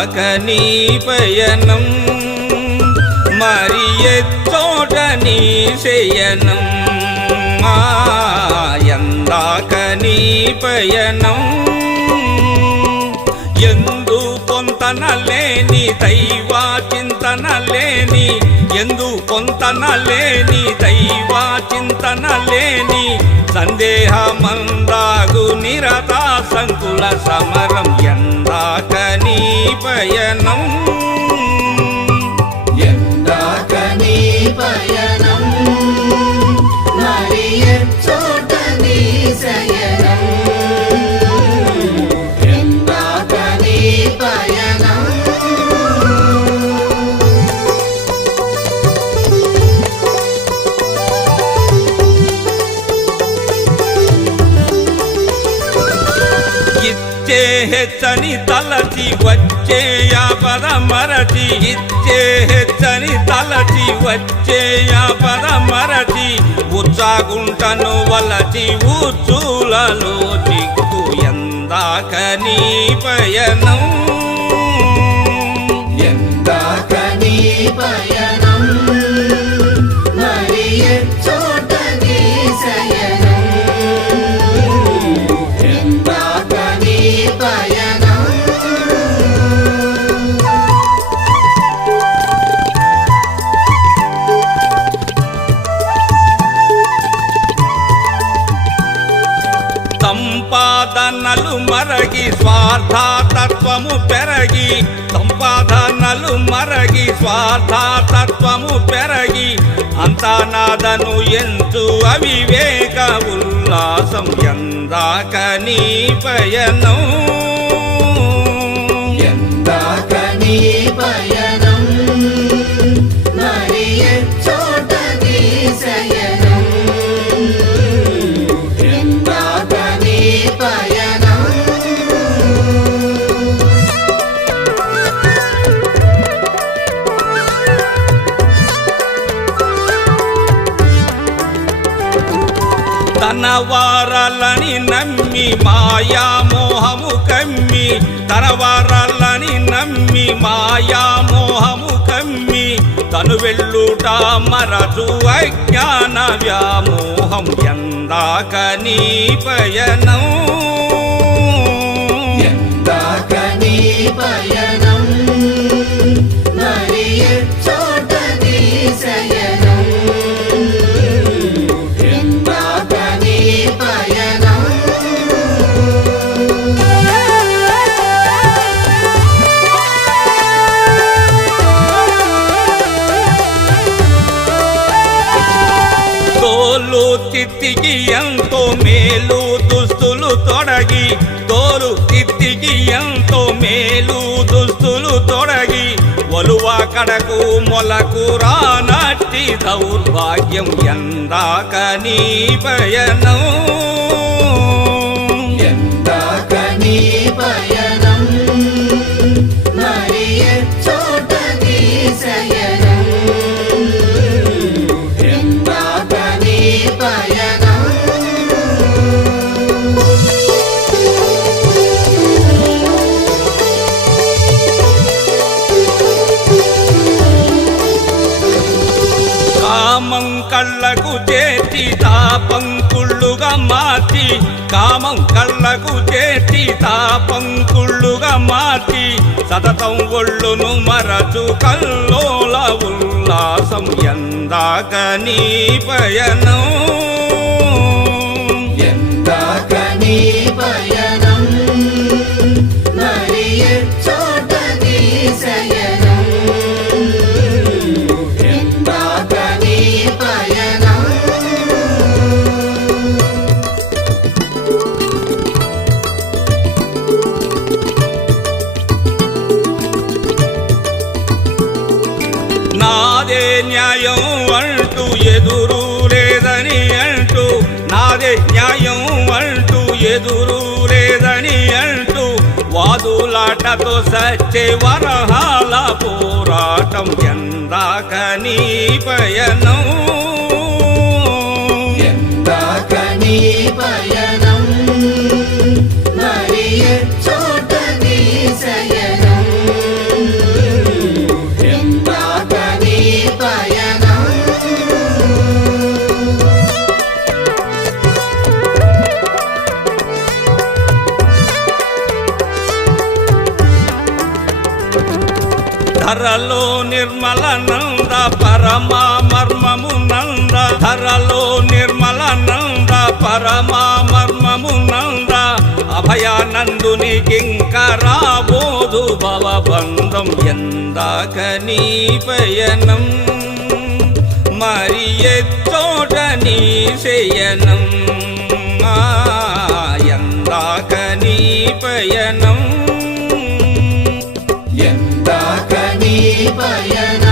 ఎందాక నీ పయనం మరి ఎచ్చోట నీ శయనం. ఆ, ఎందాక నీ పయనం ఎందు పొంతన లేని దైవ చింతన లేని ఎందు పొంతన లేని దైవ చింతన లేని సందేహమందాగు నిరత సంకుల సమరం ఎంత నీ పయనం ఎందాక నీ ఇచ్చే హెచ్చని తలచి వచ్చే యాపద మరచి ఇచ్చే హెచ్చని తలచి వచ్చే యాపద మరచి ఉచ్చాగుంటను వలచి ఊచూలలో చిక్కు ఎందాక నీ పయనం. సంపాదనలు మరగి స్వార్థతత్వము పెరగి సంపాదనలు మరగి స్వార్థతత్వము పెరగి అంతా నాదను ఎంచు అవివేక ఉల్లాసం ఎందాక నీ పయనం. ఎందాక నీ పయనం. తనవారాలని నమ్మి మాయా మోహము కమ్మి తనవారాలని నమ్మి మాయా మోహము కమ్మి తను వెళ్ళుట మరచు అజ్ఞాన వ్యామోహం ఎందాక నీ పయనం. తోలు తిత్తికి ఎంతో మేలు దుస్తులు తొడగి తోలు తిత్తికి ఎంతో మేలు దుస్తులు తొడగి ఒలువ కడకు మొలకు రానట్టి దౌర్భాగ్యం ఎందాక నీ పయనం. ఎందాక నీ పయనం. తాపంకుళ్ళుగా మార్చి కామం కళ్ళకు చేసి తాపంకుళ్ళుగా మార్చి సతతం ఒళ్ళును మరచు కల్లోల ఉల్లాసం ఎందాక నీ పయనం. నాదే న్యాయం అంటూ ఎదురు లేదని అంటూ నాదే న్యాయం అంటూ ఎదురు లేదని అంటూ వాదులాటతో సచ్చే వరహాల పోరాటం ఎందాక నీ పయనం. ధరలో నిర్మల నంద పరమా మర్మము నంద ధరలో నిర్మల నంద పరమా మర్మము నంద అభయానందుని కింకరాబోధు భవబంధం ఎందాక నీ పయనం. మరి ఎచ్చోట నీ శయనం. ఎందాక నీ పయనం. பயண